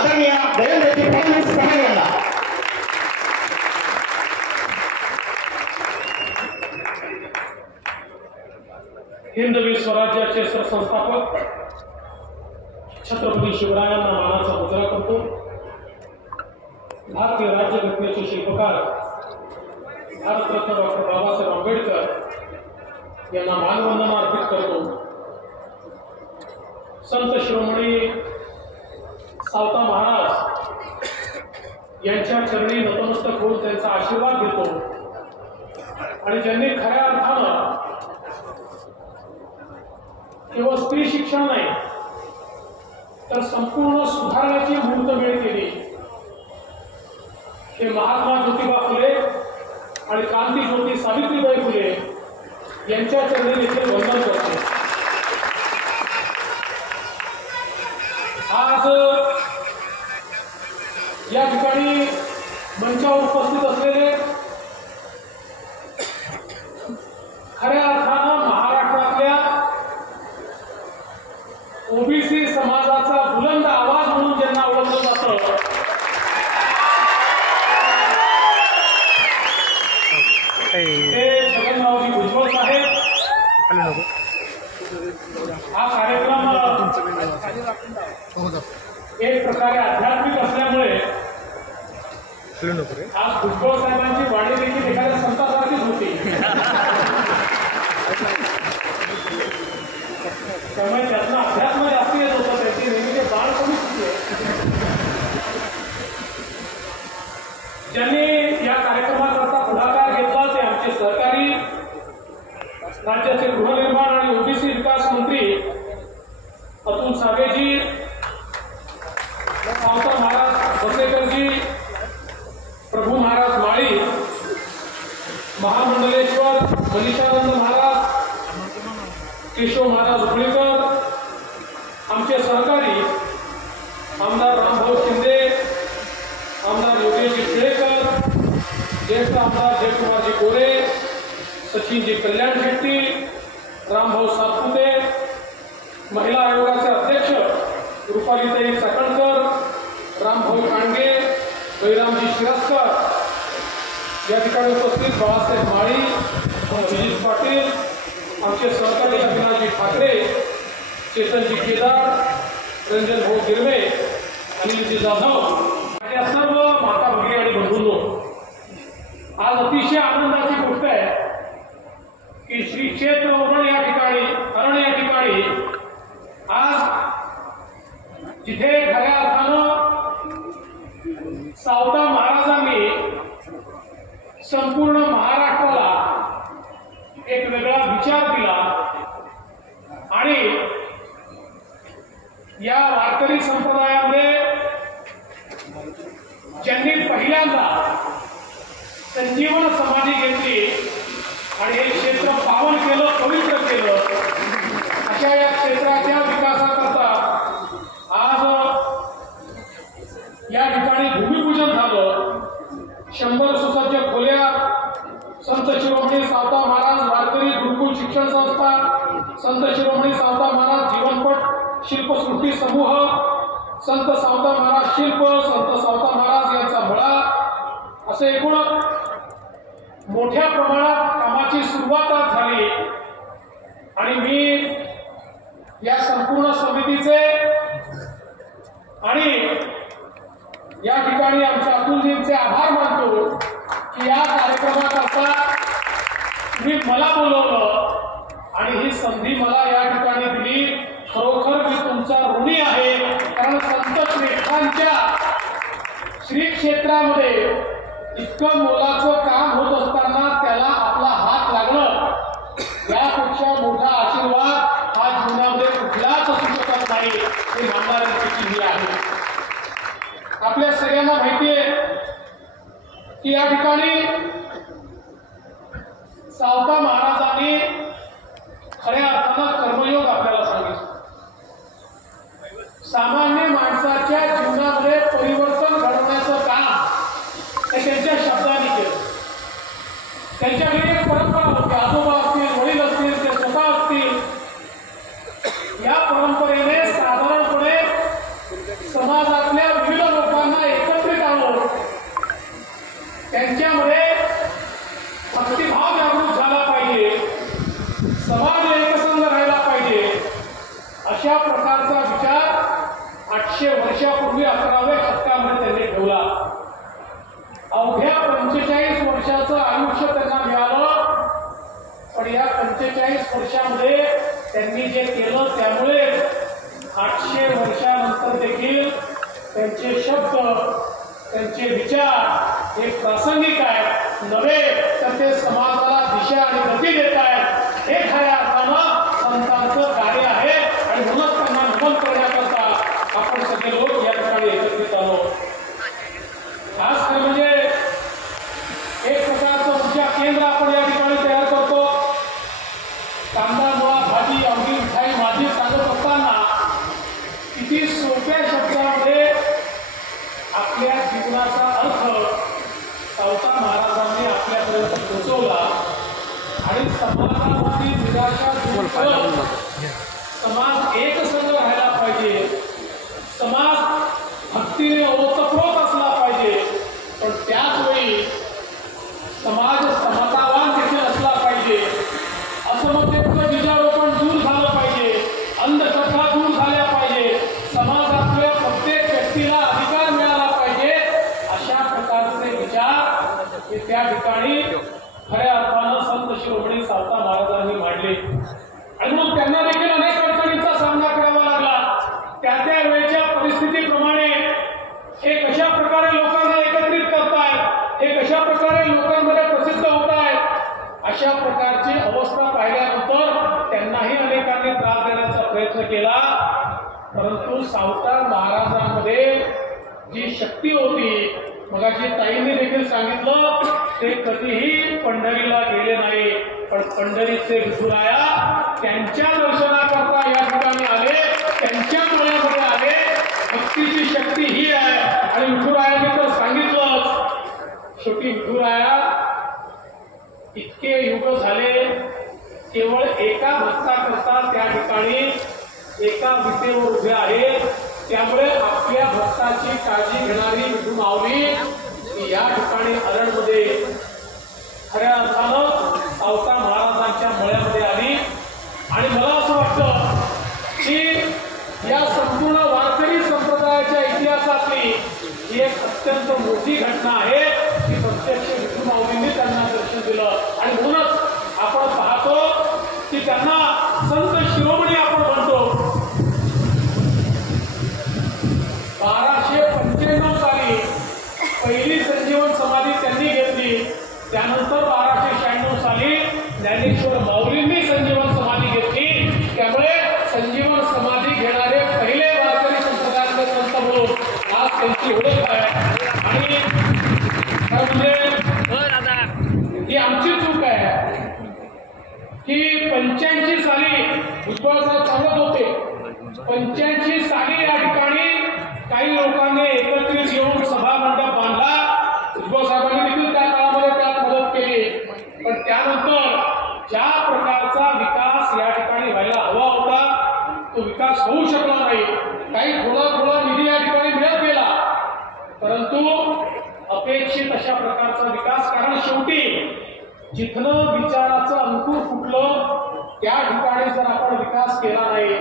आदरणीय देवेंद्रजी फडणवीस साहेब यांना हिंदवी स्वराज्याचे सरसंस्थापक छत्रपती शिवरायांना मानाचा मुजरा करतो। भारतीय राज्यघटनेचे शिल्पकार भारतरत्न डॉक्टर बाबासाहेब आंबेडकर यांना मानवंदना अर्पित करतो। संत शिरोमणी सावता महाराज यांच्या चरणी नतमस्तक होऊन त्यांचा आशीर्वाद घेतो आणि ज्यांनी खऱ्या अर्थानं केवळ स्त्री शिक्षण नाही तर संपूर्ण सुधारण्याची मुहूर्तमेढ केली ते महात्मा ज्योतिबा फुले आणि क्रांती ज्योती सावित्रीबाई फुले यांच्या चरणी देखील वंदन करतो। आज या ठिकाणी मंचावर उपस्थित असलेले खऱ्या अर्थानं महाराष्ट्रातल्या ओबीसी समाजाचा बुलंद आवाज म्हणून ज्यांना ओळखलं जातं ते छगनरावजी भुजबळ साहेब। हा कार्यक्रम एक प्रकारे आध्यात्मिक असल्यामुळे आज भुजबळ साहेबांची वाणी देखील एखाद्या संतासारखीच होती। त्यामुळे त्यातनं अध्यात्म जास्त येत होतं, त्याची नेहमीचे बाळ कमी होते। ज्यांनी या कार्यक्रमाकरता पुढाकार घेतला ते आमचे सहकारी राज्याचे गृहनिर्माण आणि ओबीसी विकास मंत्री अतुल सावेजी, सावता महाराज बसेकरजी, प्रभू महाराज माळी, महामंडलेश्वर मनीषानंद महाराज, केशव महाराज उकळीकर, आमचे सहकारी आमदार रामभाऊ शिंदे, आमदार योगेशजी टिळेकर, ज्येष्ठ आमदार जयकुमारजी गोरे, सचिनजी कल्याण शेट्टी, रामभाऊ सातपुते, महिला आयोगाचे अध्यक्ष रुपालीताई चाकणकर, रामभाऊ कांडगे, बैरामजी शिरस्कर, या ठिकाणी उपस्थित बाळासाहेब माळी, अभिजित पाटील, आमचे सहकारी अविनाशजी ठाकरे, चेतनजी केदार, रंजन भाऊ गिरवे, अनिलजी जाधव, या सर्व माता भगिनी आणि बंधूंनो, आज अतिशय आनंदाची गोष्ट आहे की श्री क्षेत्र उरण या ठिकाणी आज जिथे खऱ्या अर्थानं सावता महाराजांनी संपूर्ण महाराष्ट्राला एक वेगळा विचार दिला आणि या वारकरी संप्रदायामध्ये ज्यांनी पहिल्यांदा संजीवन समाधी घेतली आणि हे क्षेत्र पावन केलं, पवित्र केलं, अशा या क्षेत्राच्या विकासाकरता आज या ठिकाणी भूमिपूजन झालं। 100 सुसज्ज खोल्या, संत शिरोमणी सावता महाराज वारकरी गुरुकुल शिक्षण संस्था, संत शिरोमणी सावता महाराज जीवनपट शिल्पसृष्टी समूह, संत सावता महाराज शिल्प, संत सावता महाराज यांचा मळा, असे एकूण मोठ्या प्रमाणात कामाची सुरुवात झाली आणि मी या संपूर्ण समितीचे आणि या ठिकाणी आमच्या अतुलजींचे आभार मानतो की या कार्यक्रमाकरता तुम्ही मला बोलवलं आणि ही संधी मला या ठिकाणी दिली। खरोखर मी तुमचा ऋणी आहे, कारण संत श्रेष्ठांच्या श्री क्षेत्रामध्ये इतकं मोलाचं काम होत असताना त्याला आपला हात लागणं यापेक्षा मोठा आशीर्वाद हा जीवनामध्ये कुठलाच असू शकत नाही, हे नामदारांची चिन्ह आहे। आपल्या सगळ्यांना माहिती आहे की या ठिकाणी सावता महाराजांनी खऱ्या अर्थानं कर्मयोग आपल्याला सांगितलं। सामान्य माणसाच्या जीवनामध्ये परिवर्तन घडवण्याचं काम हे त्यांच्या शब्दांनी केलं। त्यांच्या घरी एक परंपरा होती, आजोबा असतील, वडील असतील, ते स्वतः असतील, या परंपरेने साधारणपणे समाजातल्या विविध त्यांच्यामध्ये भक्तिभाव जागृत झाला पाहिजे, समाज एकसंध राहिला पाहिजे, अशा प्रकारचा विचार 800 वर्षापूर्वी 11व्या शतकामध्ये त्यांनी ठेवला. अवघ्या 45 वर्षाचं आयुष्य त्यांना मिळालं, पण या 45 वर्षामध्ये त्यांनी जे केलं त्यामुळे 800 वर्षानंतर देखील त्यांचे शब्द, त्यांचे विचार हे प्रासंगिक आहेत, नव्हे तर ते समाजाला दिशा आणि गती देत आहेत. हे खऱ्या अर्थानं संतांचं कार्य आहे आणि म्हणूनच त्यांना नमन करण्याकरता आपण सगळे लोक या ठिकाणी एकत्रित आलो. खास कर म्हणजे एक प्रकारचं ऊर्जा केंद्र आपण या ठिकाणी तयार करतो. कांदा, मुळा, भाजी, आमटी, मिठाई, माझी सांगत असताना किती सोप्या शब्दामध्ये आपल्या जीवनाचा अर्थ सावता महाराजांनी आपल्यापर्यंत पोहोचवला आणि समाजामध्ये निराशा दूर करत समाज एकसंध राहायला पाहिजे, समाज भक्तीने ओतप्रोत असला पाहिजे, पण त्याच वेळी समाज समतावान देखील असला पाहिजे. असमतेचं बीजारोपण दूर झालं पाहिजे, अंधश्रद्धा दूर झाल्या पाहिजे, समाजातल्या प्रत्येक व्यक्तीला अधिकार मिळाला पाहिजे. अशा प्रकारचे विचार हे त्या ठिकाणी खऱ्या अर्थानं संत शिरोमणी सावता महाराजांनी मांडले आणि म्हणून त्यांना देखील अनेक अडचणींचा सामना करावा लागला. त्या वेळेच्या परिस्थितीप्रमाणे हे कशा प्रकारे लोकांना एकत्रित करतायत, हे कशा प्रकारे लोकांमध्ये प्रसिद्ध होत आहेत, अशा प्रकारची अवस्था पाहिल्यानंतर त्यांनाही अनेकांनी त्रास देण्याचा प्रयत्न केला. परंतु सावता महाराजांमध्ये जी शक्ती होती, मगाशी ताईंनी देखील सांगितलं, ते कधीही पंढरीला गेले नाही, पण पंढरीचे विठुराया त्यांच्या दर्शनाकरता या ठिकाणी आले, त्यांच्या डोळ्यामध्ये आले. भक्तीची शक्ती ही आहे आणि विठुरायाने तर सांगितलंच. शेवटी विठुराया इतके युग झाले, केवळ एका भक्ताकरता त्या ठिकाणी एका विटेवर उभे आहे. त्यामुळे आपल्या भक्ताची काळजी घेणारी विठू माऊली या ठिकाणी अरणमध्ये खऱ्या अर्थानं सावता महाराजांच्या मळ्यामध्ये आली. आणि मला असं वाटतं की या संपूर्ण वारकरी संप्रदायाच्या इतिहासातली ही एक अत्यंत मोठी घटना आहे की प्रत्यक्ष विठू माऊलींनी त्यांना दर्शन दिलं. आणि म्हणूनच आपण पाहतो की त्यांना संत शिरोमणी आपण म्हणतो. 1295 साली पहिली संजीवन समाधी त्यांनी घेतली. त्यानंतर 1296 साली ज्ञानेश्वर माऊलींनी संजीवन समाधी घेतली. त्यामुळे संजीवन समाधी घेणारे पहिले वारकरी संप्रदायातले संत म्हणून आज त्यांची ओळख आहे. आणि म्हणजे ही आमची चूक आहे की 85 साली भुजबळसाहेब सांगत होते, 85 साली या ठिकाणी काही लोकांनी एकत्रित येऊन सभा मंडप बांधला. भुजबळ साहेबांनी देखील त्या काळामध्ये त्यात मदत केली. पण त्यानंतर ज्या प्रकारचा विकास या ठिकाणी व्हायला हवा होता तो विकास होऊ शकला नाही. काही थोडा निधी या ठिकाणी मिळत गेला, परंतु अपेक्षित अशा प्रकारचा विकास, कारण शेवटी जिथनं विचाराचं अंकुर फुटलं त्या ठिकाणी जर आपण विकास केला नाही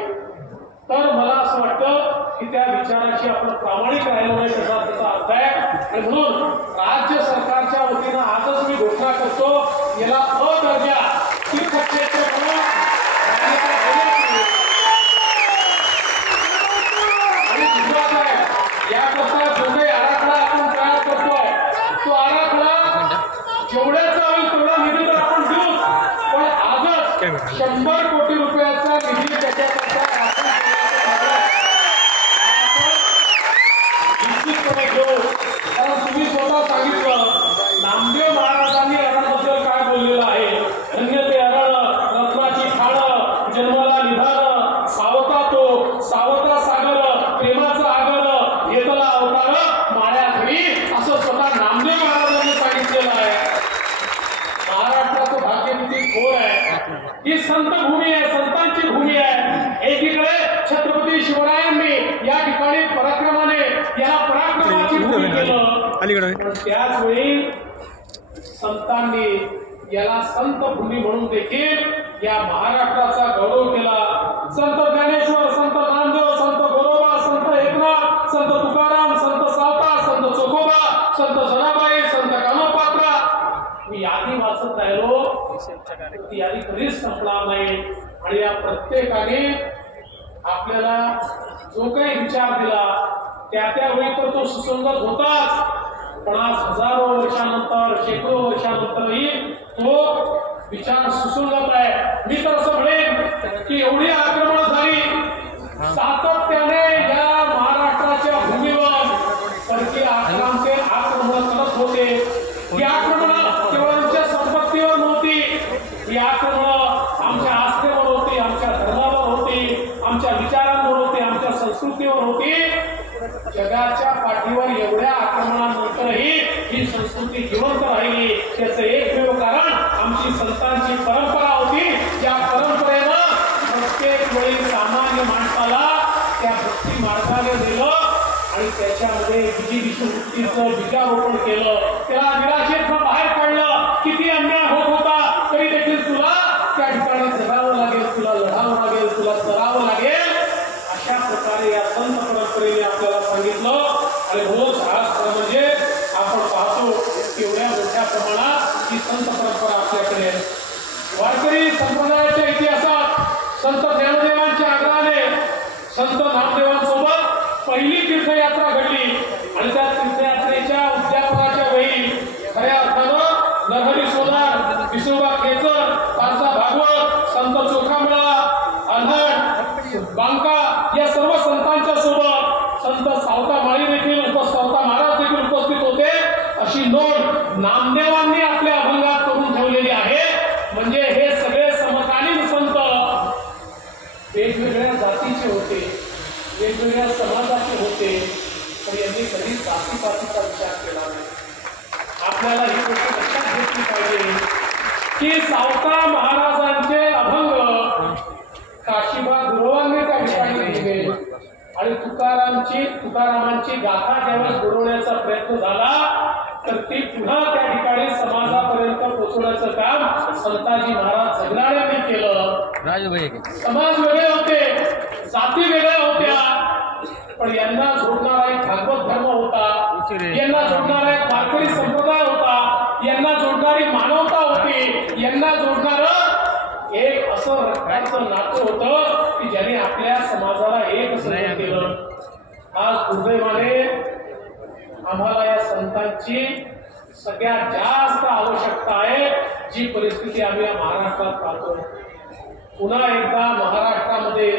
तर मला असं वाटतं की त्या विचाराची आपण प्रामाणिक राहिलो नाही त्याचा अर्थ आहे. आणि म्हणून राज्य सरकारच्या वतीनं आजच मी घोषणा करतो, याला अदर्जा तीर्थक्षेत्र म्हणून आणि विश्वास आहे याकरता जो काही आराखडा आपण तयार करतोय तो आराखडा जेवढ्याचा होईल तेवढा निधी तर आपण देऊ, पण आजच 100 कोटी रुपयाचा निधी त्याच्याकरता निश्चितपणे घेऊ. कारण तुम्ही स्वतः सांगितलं नामदेव महाराजांनी अरणाबद्दल काय बोललेलं आहे. धन्य ते अरण, रत्नाची खाणं, जन्मला निधान, सावता तो सावता सागर, प्रेमाचा आगर, येतला अवतार माळ्याखडी, असं स्वतः नामदेव महाराजांनी सांगितलेलं आहे. महाराष्ट्राचं भाग्य किती घोर आहे. ही संत भूमी आहे, संतांची भूमी आहे. एकीकडे छत्रपती शिवरायांनी या ठिकाणी पराक्रमाने या पराक्रमाची भूमी केलं, पण त्याच वेळी संतांनी याला संत भूमी म्हणून देखील या महाराष्ट्राचा गौरव केला. संत ज्ञानेश्वर, संत नामदेव, संत गोरोबा, संत एकनाथ, संत तुकाराम, संत सावता, संत चोखोबा, संत जनाबाई, संत कामपात्रा, मी यादी वाचत राहिलो, ती यादी कधीच संपणार नाही. आणि या प्रत्येकाने आपल्याला जो काही विचार दिला त्यावेळी तर तो सुसंगत होताच, पण आज हजारो वर्षानंतर, शेकडो वर्षानंतरही तो विचार सुसंगत आहे. मी तर असं म्हणेन की एवढी आक्रमण झाली सातत्याने या महाराष्ट्राच्या भूमीवर, परकीय आक्रमणाचे आक्रमण करत होते. ही आक्रमण केवळ आमच्या संपत्तीवर नव्हती, ही आक्रमण आमच्या आस्थेवर होती, आमच्या धर्मावर होती, आमच्या विचारांवर होती, आमच्या संस्कृतीवर होती. जगाच्या पाठीवर एवढ्या आक्रमणानंतरही ही संस्कृती जिवंत राहिली. त्याचं एकमेव कारण आमची संतांची परंपरा होती. या परंपरेनं प्रत्येक वेळी सामान्य माणसाला त्या भक्ती मार्गाने नेलं आणि त्याच्यामध्ये विधिविषुवृत्तीचं बीजारोपण केलं. त्याला निराशेतनं बाहेर काढलं. किती अन्याय होत होता तरी देखील तुला त्या ठिकाणी जगावं लागेल, तुला लढावं लागेल, तुला करावं लागेल. अशा प्रकारे या संत परंपरेने आपल्याला सांगितलं. आणि रोज आज म्हणजे आपण पाहतो एवढ्या मोठ्या प्रमाणात ही संत परंपरा आपल्याकडे आहे. वारकरी संप्रदायाच्या इतिहासात संत ज्ञानदेवांच्या आग्रहाने संत नामदेवांसोबत पहिली तीर्थयात्रा घडली. आणि त्या तीर्थयात्रेच्या उद्यापनाच्या वेळी खऱ्या अर्थानं नरहरी सोनार, विसोबा खेचर, पारसा भागवत, संत चोखामळा, अल्हड, बांका या सर्व संतांच्या सोबत संत सावता माळी देखील सावता महाराज देखील उपस्थित होते. अशी नोंद नामदेवांनी आपल्या अभंगात करून ठेवलेली आहे. म्हणजे हे सगळे समकालीन संत वेगवेगळ्या जातीचे होते, वेगवेगळ्या समाजाचे होते, पण यांनी कधी जातीपातीचा विचार केला नाही. आपल्याला ही गोष्ट लक्षात घेतली पाहिजे की सावता महाराजांचे अभंग काशीबा गुरुवांनी त्या ठिकाणी लिहिले आणि तुकारामांची गाथा ज्यावेळेस बुडवण्याचा प्रयत्न झाला तर ती पुन्हा त्या ठिकाणी समाजापर्यंत पोहोचवण्याचं काम संताजी महाराज जगनाळ्यांनी केलं. समाज वेगळे होते, जाती वेगळ्या होत्या, पण यांना जोडणारा एक भागवत धर्म होता, यांना जोडणारा एक वारकरी संप्रदाय होता, यांना जोडणारी मानवता होती, यांना जोडणार एक असं रक्ताचं नातं होतं की ज्याने आपल्या समाजाला एक संघ केलं. आज दुर्दैवाने आम्हाला या संतांची सगळ्यात जास्त आवश्यकता आहे, जी परिस्थिती आम्ही या महाराष्ट्रात पाहतोय. पुन्हा एकदा महाराष्ट्रामध्ये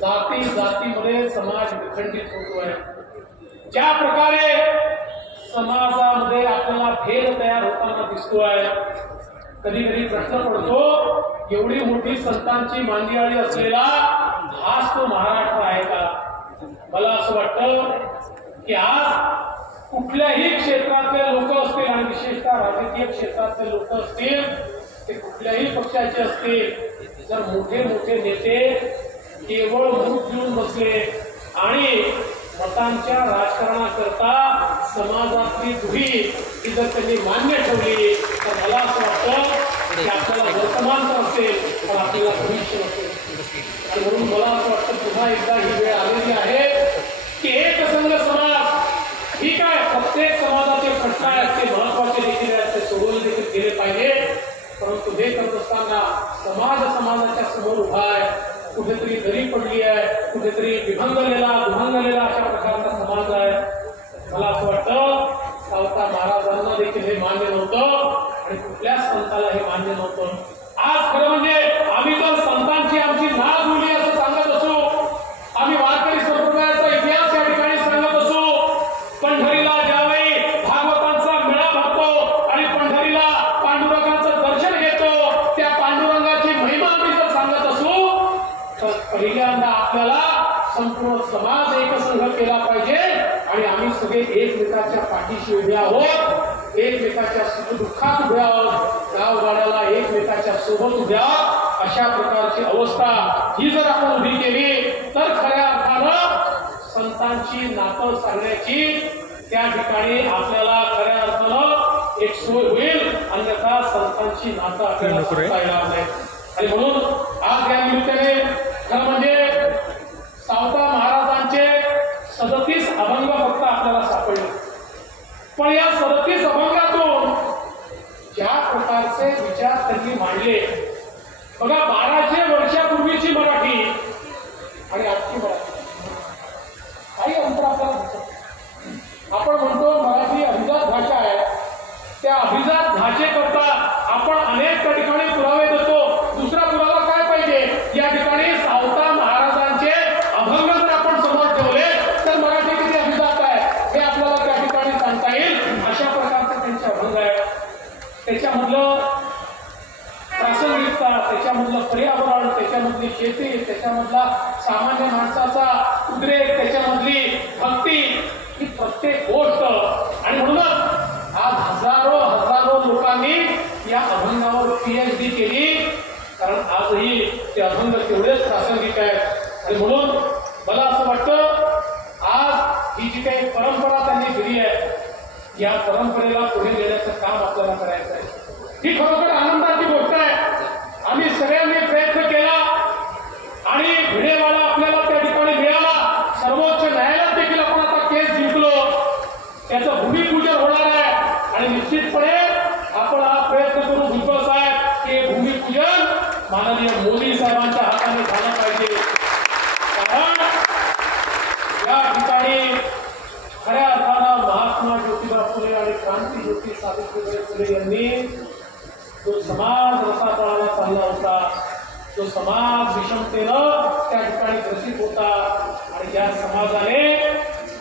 जातीमध्ये समाज विखंडित होतोय. ज्या प्रकारे समाजामध्ये आपल्याला भेद तयार होताना दिसतोय, कधी कधी प्रश्न पडतो एवढी मोठी संतांची मांदियाळी असलेला हाच तो महाराष्ट्र आहे का? मला असं वाटतं की आज कुठल्याही क्षेत्रातले लोक असतील आणि विशेषतः राजकीय क्षेत्रातले लोक असतील, ते कुठल्याही पक्षाचे असतील, जर मोठे मोठे नेते केवळ मूठ घेऊन बसले आणि मतांच्या राजकारणाकरता समाजातली दुही ही जर त्यांनी मान्य ठेवली तर मला असं वाटतं की आपल्याला वर्तमान तर असेल पण आपल्याला भविष्य नसेल. आणि म्हणून मला असं वाटतं पुन्हा एकदा ही वेळ आलेली आहे की एकसंघ समाज ठीक आहे, प्रत्येक समाजाचे प्रश्न आहेत ते महत्वाचे देखील आहेत, ते सोडवले देखील गेले पाहिजे. परंतु हे करत असताना समाजाच्या समोर उभा आहे, कुठेतरी दरी पडली आहे, कुठेतरी विभंगलेला अशा प्रकारचा समाज आहे. मला असं वाटतं सावता महाराजांना देखील हे मान्य नव्हतं आणि कुठल्याच संताला हे मान्य नव्हतं. आज खरं म्हणजे आम्ही तर संतांची आमची नाळ जुळली असं सांगत असू, आम्ही वारकरी संप्रदायाचा इतिहास या ठिकाणी सांगत असू, पंढरीला ज्यावेळी भागवतांचा मेळा भरतो आणि पंढरीला पांडुरंगाचं दर्शन घेतो, त्या पांडुरंगाची महिमा आम्ही जर सांगत असू तर पहिल्यांदा आपल्याला संपूर्ण समाज एकसंघ केला पाहिजे आणि आम्ही सगळे एकमेकाच्या पाठीशी उभे आहोत, एकमेकाच्या सुखदुःखात उभे आहोत, गावगाड्याला एकमेकाच्या सोबत उभे आहोत. अशा प्रकारची अवस्था ही जर आपण उभी केली तर खऱ्या अर्थानं संतांची नातं सांगण्याची त्या ठिकाणी आपल्याला खऱ्या अर्थानं एक सोय होईल, अन्यथा संतांची नातं आपल्याला सांगता येणार नाही. आणि म्हणून आज या निमित्ताने खरं म्हणजे सावता महाराजांचे 37 अभंग फक्त आपल्याला सापडले. पण या 37 अभंगातून ज्या प्रकारचे विचार त्यांनी मांडले बघा, 1200 वर्षापूर्वीची मराठी आणि आजची मराठी काही अंतर आपल्याला दिसत. आपण म्हणतो मराठी अभिजात भाषा आहे, त्या अभिजात भाषेकरता आपण अनेक ठिकाणी पुरावे देतो. दुसरा पुरावा काय पाहिजे? या ठिकाणी सावता महाराजांचे अभंग जर आपण समोर ठेवले तर मराठी किती अभिजात आहे हे आपल्याला त्या ठिकाणी सांगता येईल. अशा प्रकारचे त्यांचे अभंग आहे. त्याच्यामधलं प्रासंगिकता, त्याच्यामधलं पर्यावरण, त्याच्यामधली शेती, त्याच्यामधला सामान्य माणसाचा उद्रेक, त्याच्यामधली भक्ती, ही प्रत्येक गोष्ट. आणि म्हणूनच आज हजारो लोकांनी या अभंगावर PhD केली, कारण आजही ते अभंग तेवढेच प्रासंगिक आहेत. आणि म्हणून मला असं वाटतं आज ही जी काही परंपरा त्यांनी दिली आहे, या परंपरेला पुढे नेण्याचं काम आपल्याला करायचं आहे. ही खरोखर आनंदाची गोष्ट आहे. आम्ही सगळ्यांनी प्रयत्न केला आणि भिडेवाला आपल्याला त्या ठिकाणी मिळाला. सर्वोच्च न्यायालयात देखील आपण आता केस जिंकलो. त्याचं भूमिपूजन होणार आहे आणि निश्चितपणे आपण हा प्रयत्न करू भुजबळ साहेब की भूमिपूजन माननीय मोदी साहेबांच्या हाताने झालं पाहिजे. कारण या ठिकाणी खऱ्या अर्थानं महात्मा ज्योतिबा फुले आणि क्रांती ज्योती सावित्रीबाई फुले यांनी जो समाज रसातळाला चालला होता, जो समाज विषमतेनं त्या ठिकाणी ग्रसित होता आणि या समाजाने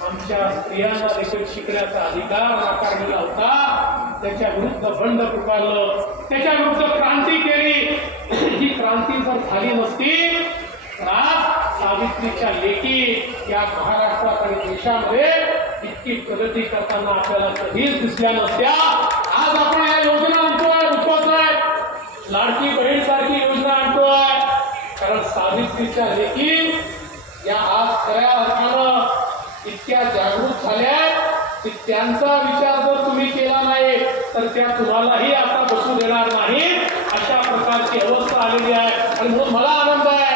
आमच्या स्त्रियांना देखील शिकण्याचा अधिकार नाकारलेला होता, त्याच्या विरुद्ध बंड पुकारलं, त्याच्या विरुद्ध क्रांती केली. ही क्रांती जर झाली नसती तर आज सावित्रीच्या लेकी या महाराष्ट्रात आणि देशामध्ये इतकी प्रगती करताना आपल्याला कधीच दिसल्या नसत्या. आज आपण या योजना आणतोय, रुपवतोय, लाडकी बहीण सारखी योजना आणतोय, कारण सावित्रीच्या लेकी या आज खऱ्या अर्थानं इतक्या जागृत झाल्या की त्यांचा विचार जर तुम्ही केला नाही तर त्या तुम्हालाही आता बसू देणार नाही, अशा प्रकारची अवस्था आलेली आहे. आणि म्हणून मला आनंद आहे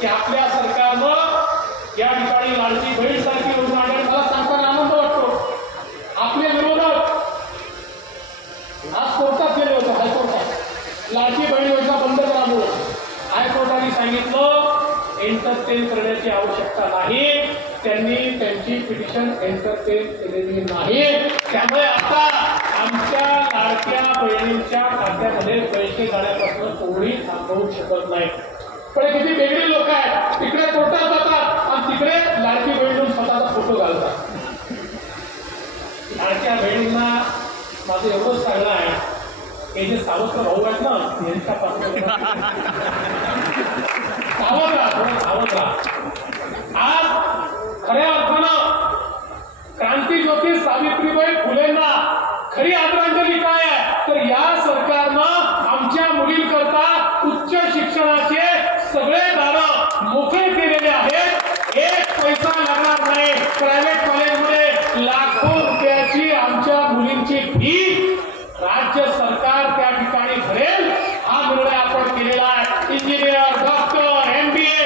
की आपल्या सरकारनं या ठिकाणी लाडकी बहीण सारखी योजना आणली. मला सांगताना आनंद वाटतो. आपले विरोधक आज कोर्टात गेले होते, हायकोर्टात, लाडकी बहीण योजना बंद करा म्हणून. हायकोर्टाने सांगितलं एंटरटेन करण्याची आवश्यकता नाही. त्यांनी त्यांची पिटिशन एंटरटेन केलेली नाही. त्यामुळे आता आमच्या लाडक्या बहिणींच्या खात्यामध्ये पैसे जाण्यापासून कोणी थांबवू शकत नाही. पण किती वेगळी लोक आहेत, तिकडे कोर्टात जातात आणि तिकडे लाडकी बहिणीतून स्वतःचा फोटो घालतात. लाडक्या बहिणींना माझं एवढंच सांगणं आहे, हे जे सावत्र भाऊ आहेत ना यांच्यापासून सावध राहा, थोडं सावध राहा. आज खऱ्या अर्थानं क्रांती ज्योती सावित्रीबाई फुलेंना खरी आदरांजली काय आहे तर या सरकारनं आमच्या मुलींकरता उच्च शिक्षणाचे सगळे दारं मोकळे केलेले आहेत. एक पैसा लागणार नाही. प्रायव्हेट कॉलेजमध्ये लाखो रुपयाची आमच्या मुलींची फी राज्य सरकार त्या ठिकाणी भरेल, हा निर्णय आपण केलेला आहे. इंजिनियर, डॉक्टर, MBA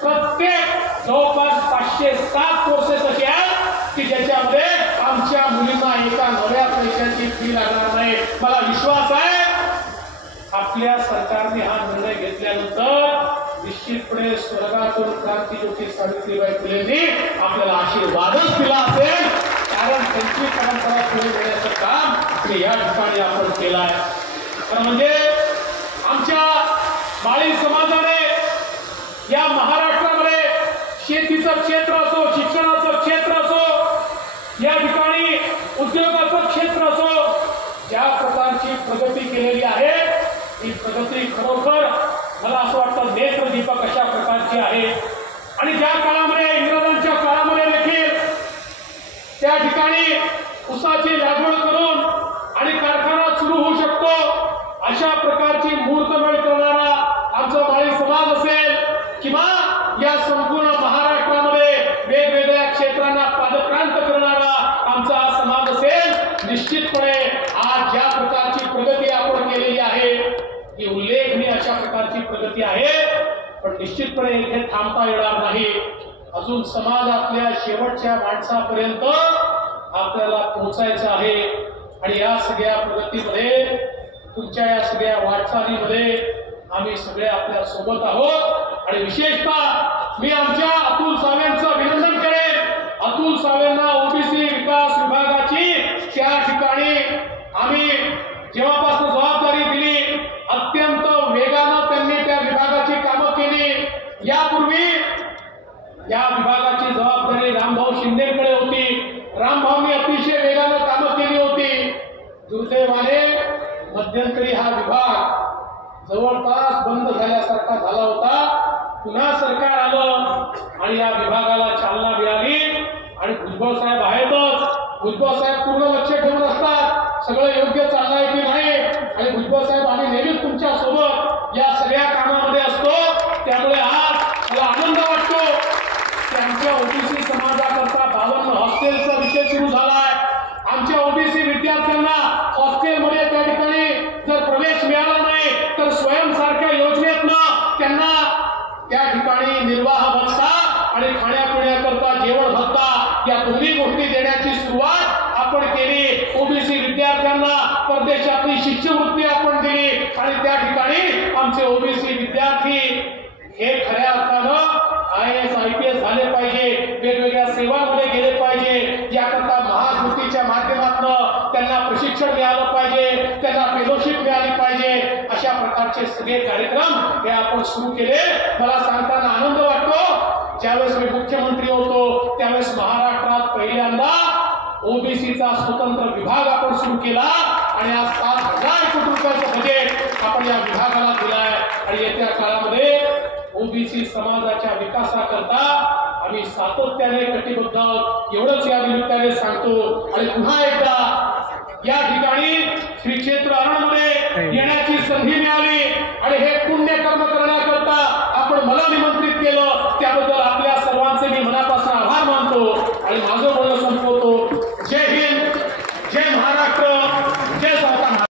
प्रत्येक जवळपास 507 कोर्सेस असे आहेत की ज्याच्यामध्ये आमच्या मुलींना एका नव्या पैशाची फी लागणार नाही. मला विश्वास आहे आपल्या सरकारने हा निर्णय घेतल्यानंतर निश्चितपणे स्वर्गातून क्रांती ज्योती सावित्रीबाई फुलेंनी आपल्याला आशीर्वादच दिला असेल, कारण त्यांची परंपरा पुढे नेण्याचं काम या ठिकाणी आपण केलं आहे. म्हणजे आमच्या माळी समाजाने या महाराष्ट्रामध्ये शेतीचं क्षेत्र असो, शिक्षणाचं क्षेत्र असो, या ठिकाणी उद्योगाचं क्षेत्र असो, ज्या प्रकारची प्रगती केलेली आहे ही प्रगती खरोखर मला असं वाटतं नेत्रदीपक अशा प्रकारची आहे. आणि ज्या काळामध्ये इंग्रजांच्या काळामध्ये देखील त्या ठिकाणी ऊसाची लागवड करून आणि कारखाना सुरू होऊ शकतो अशा प्रकारची मुहूर्तमेढ करणारा आमचा माळी समाज असेल किंवा या संपूर्ण महाराष्ट्रामध्ये वेगवेगळ्या क्षेत्रांना पादक्रांत करणारा आमचा हा समाज असेल, निश्चितपणे आज ज्या प्रकारची प्रगती आपण केलेली आहे ही उल्लेखनीय अशा प्रकारची प्रगती आहे, पण निश्चितपणे इथे थांबता येणार नाही. अजून समाजातल्या शेवटच्या माणसापर्यंत आपल्याला पोहोचायचं आहे. आणि या सगळ्या प्रगतीमध्ये, तुमच्या या सगळ्या वाटचालीमध्ये आम्ही सगळे आपल्या सोबत आहोत. आणि विशेषतः मी आमच्या अतुल सावेंचं अभिनंदन करेन. अतुल सावेंना ओबीसी विकास विभागाची त्या ठिकाणी आम्ही जेव्हापासून जबाबदारी दिली, अत्यंत वेगानं त्यांनी त्या विभागाची कामं केली. यापूर्वी या विभागाची जबाबदारी रामभाऊ शिंदेकडे होती. रामभाऊंनी अतिशय वेगानं कामं केली होती. दुर्दैवाने मध्यंतरी हा विभाग जवळपास बंद झाल्यासारखा झाला होता. पुन्हा सरकार आलं आणि या विभागाला चालना मिळाली. आणि भुजबळ साहेब आहेतच. भुजबळ साहेब पूर्ण लक्ष ठेवून असतात सगळं योग्य चाललंय की नाही. आणि भुजबळ साहेब आम्ही नेहमीच तुमच्या सोबत या सगळ्या कामामध्ये असतो. त्यामुळे आज मला आनंद वाटतो की आमच्या ओबीसी समाजाकरता 52 हॉस्टेलचा विषय सुरू झालाय. आमच्या ओबीसी विद्यार्थ्यांना हॉस्टेलमध्ये त्या ठिकाणी जर प्रवेश मिळाला नाही तर स्वयंसारख्या योजनेतनं त्यांना त्या ठिकाणी निर्वाह भत्ता आणि खाण्यापिण्याकरता जेवण भत्ता या दोन्ही गोष्टी देण्याची सुरुवात आपण केली. ओबीसी विद्यार्थ्यांना परदेशातली शिष्यवृत्ती आपण दिली. आणि त्या ठिकाणी आमचे ओबीसी विद्यार्थी हे खऱ्या अर्थानं IAS IPS झाले पाहिजे, वेगवेगळ्या सेवांमध्ये गेले पाहिजे. याकरता महाकृतीच्या माध्यमातून त्यांना प्रशिक्षण मिळालं पाहिजे, त्यांना फेलोशिप मिळाली पाहिजे. अशा प्रकारचे सगळे कार्यक्रम हे आपण सुरू केले. मला सांगताना आनंद वाटतो, ज्यावेळेस मी मुख्यमंत्री होतो त्यावेळेस महाराष्ट्रात पहिल्यांदा ओबीसीचा स्वतंत्र विभाग आपण सुरू केला. आणि आज 7,000 कोटी रुपयाचं बजेट आपण या विभागाला दिलाय. आणि येत्या काळामध्ये ओबीसी समाजाच्या विकासाकरता आम्ही सातत्याने कटिबद्ध आहोत, एवढंच या निमित्ताने सांगतो. आणि पुन्हा एकदा या